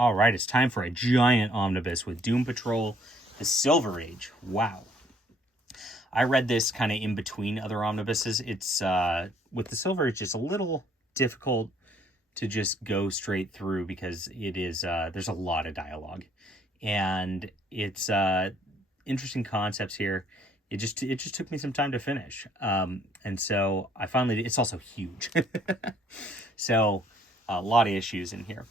All right, it's time for a giant omnibus with Doom Patrol, the Silver Age. Wow. I read this kind of in between other omnibuses. It's, with the Silver Age, it's a little difficult to just go straight through because it is, there's a lot of dialogue. And it's, interesting concepts here. It just took me some time to finish. And so I finally, it's also huge. So a lot of issues in here.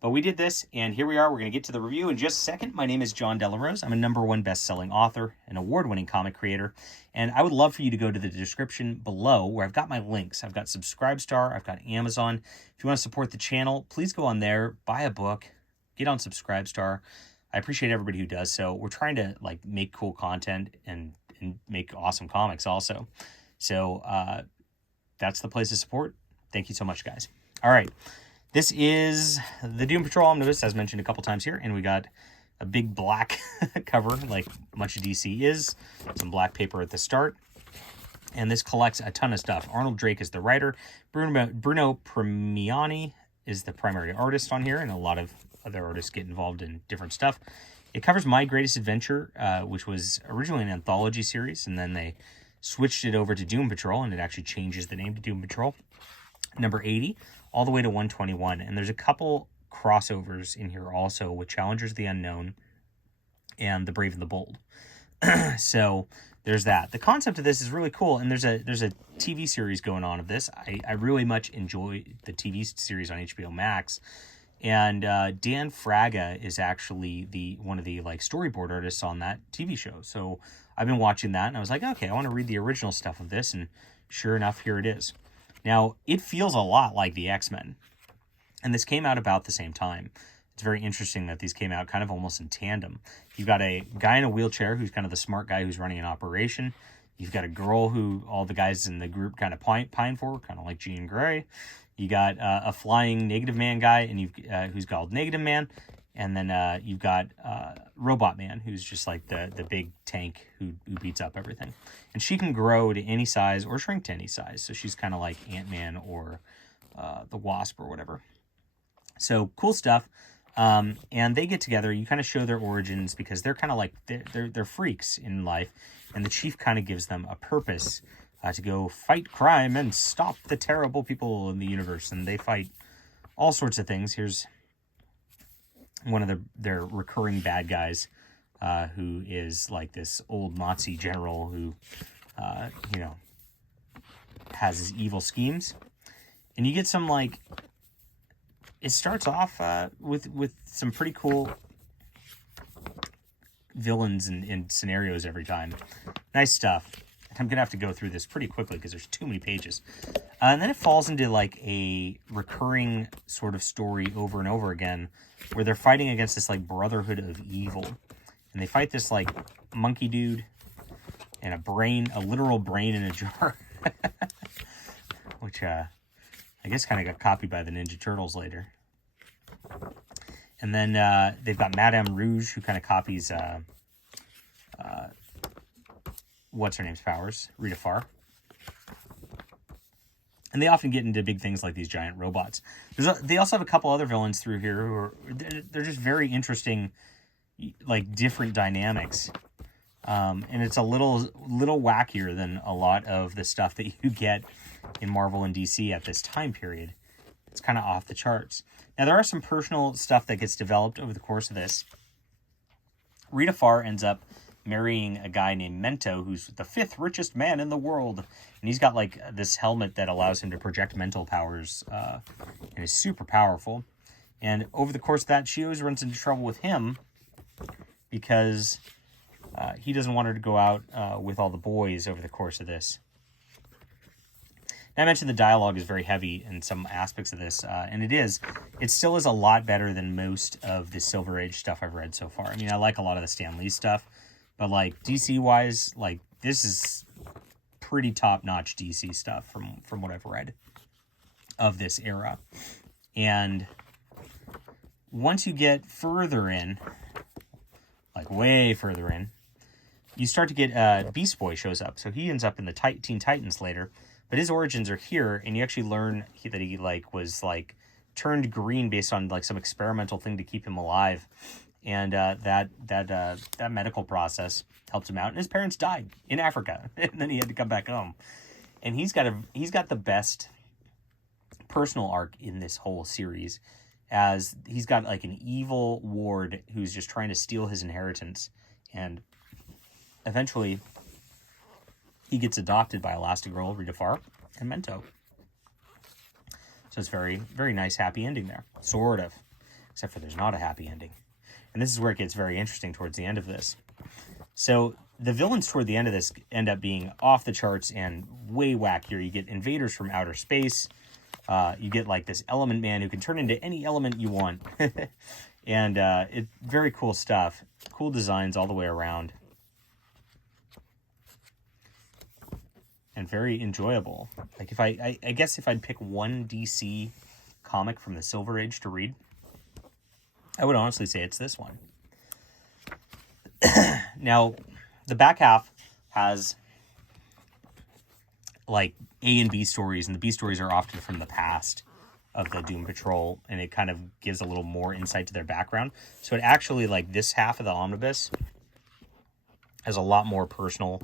But we did this, and here we are. We're going to get to the review in just a second. My name is John Delarose. I'm a #1 best-selling author, an award-winning comic creator, and I would love for you to go to the description below where I've got my links. I've got Subscribestar, I've got Amazon. If you want to support the channel, please go on there, buy a book, get on Subscribestar. I appreciate everybody who does so. We're trying to make cool content and make awesome comics also. So that's the place to support. Thank you so much, guys. All right. This is the Doom Patrol Omnibus, as mentioned a couple times here, and we got a big black cover, like much of DC is, some black paper at the start, and this collects a ton of stuff. Arnold Drake is the writer, Bruno Premiani is the primary artist on here, and a lot of other artists get involved in different stuff. It covers My Greatest Adventure, which was originally an anthology series, and then they switched it over to Doom Patrol, and it actually changes the name to Doom Patrol. Number 80, all the way to 121. And there's a couple crossovers in here also with Challengers of the Unknown and The Brave and the Bold. So there's that. The concept of this is really cool, and there's a TV series going on of this. I really much enjoy the TV series on HBO Max. And Dan Fraga is actually one of the storyboard artists on that TV show. So I've been watching that, and I was like, okay, I want to read the original stuff of this, and sure enough, here it is. Now, it feels a lot like the X-Men, and this came out about the same time. It's very interesting that these came out kind of almost in tandem. You've got a guy in a wheelchair who's kind of the smart guy who's running an operation. You've got a girl who all the guys in the group kind of pine for, kind of like Jean Grey. You got a flying Negative Man guy, and who's called Negative Man. And then you've got Robot Man, who's just like the big tank who beats up everything. And she can grow to any size or shrink to any size. So she's kind of like Ant-Man or the Wasp or whatever. So cool stuff. And they get together. You kind of show their origins because they're kind of like, they're freaks in life. And the chief kind of gives them a purpose to go fight crime and stop the terrible people in the universe. And they fight all sorts of things. Here's one of their recurring bad guys, who is like this old Nazi general who, has his evil schemes. And you get some it starts off with some pretty cool villains and scenarios every time. Nice stuff. I'm going to have to go through this pretty quickly because there's too many pages. And then it falls into a recurring sort of story over and over again where they're fighting against this brotherhood of evil. And they fight this monkey dude and a literal brain in a jar. Which I guess kind of got copied by the Ninja Turtles later. And then they've got Madame Rouge, who kind of copies what's her name's powers, Rita Farr. And they often get into big things like these giant robots. They also have a couple other villains through here who they're just very interesting, different dynamics. And it's a little wackier than a lot of the stuff that you get in Marvel and DC at this time period. It's kind of off the charts. Now, there are some personal stuff that gets developed over the course of this. Rita Farr ends up marrying a guy named Mento, who's the 5th richest man in the world. And he's got this helmet that allows him to project mental powers, and is super powerful. And over the course of that, she always runs into trouble with him because he doesn't want her to go out with all the boys over the course of this. Now, I mentioned the dialogue is very heavy in some aspects of this, and it still is a lot better than most of the Silver Age stuff I've read so far. I mean, I like a lot of the Stan Lee stuff, but DC-wise, this is pretty top-notch DC stuff from what I've read of this era. And once you get further in, way further in, you start to get Beast Boy shows up. So he ends up in the Teen Titans later, but his origins are here, and you actually learn that he was turned green based on like some experimental thing to keep him alive. And that medical process helped him out. And his parents died in Africa. And then he had to come back home. And he's got the best personal arc in this whole series, as he's got like an evil ward who's just trying to steal his inheritance, and eventually he gets adopted by Elastigirl, Rita Farr, and Mento. So it's very, very nice happy ending there. Sort of. Except for there's not a happy ending. And this is where it gets very interesting towards the end of this. So the villains toward the end of this end up being off the charts and way wackier. You get invaders from outer space. You get like this element man who can turn into any element you want. And it's very cool stuff. Cool designs all the way around. And very enjoyable. Like if I guess if I'd pick one DC comic from the Silver Age to read, I would honestly say it's this one. Now, the back half has like A and B stories, and the B stories are often from the past of the Doom Patrol, and it kind of gives a little more insight to their background. So it actually, like, this half of the omnibus has a lot more personal,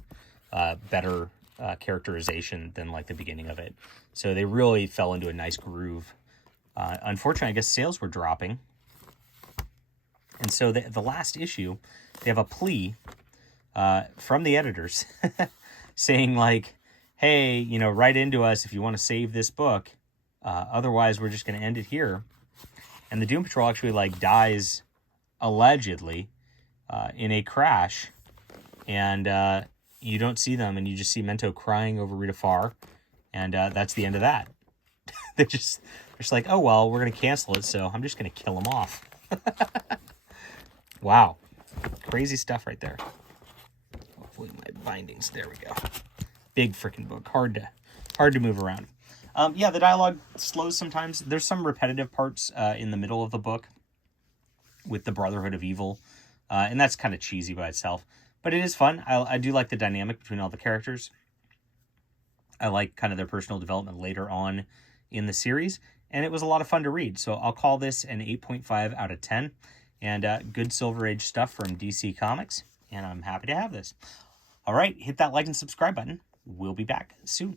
better characterization than like the beginning of it. So they really fell into a nice groove. Unfortunately, I guess sales were dropping. And so the last issue, they have a plea from the editors saying like, hey, you know, write into us if you want to save this book. Otherwise, we're just going to end it here. And the Doom Patrol actually like dies allegedly in a crash. And you don't see them, and you just see Mento crying over Rita Farr. And that's the end of that. they're just like, oh, well, we're going to cancel it, so I'm just going to kill them off. Wow. Crazy stuff right there. Hopefully my bindings. There we go. Big freaking book. Hard to move around. Yeah, the dialogue slows sometimes. There's some repetitive parts in the middle of the book with the Brotherhood of Evil. And that's kind of cheesy by itself. But it is fun. I do like the dynamic between all the characters. I like kind of their personal development later on in the series. And it was a lot of fun to read. So I'll call this an 8.5 out of 10. And good Silver Age stuff from DC Comics. And I'm happy to have this. All right, hit that like and subscribe button. We'll be back soon.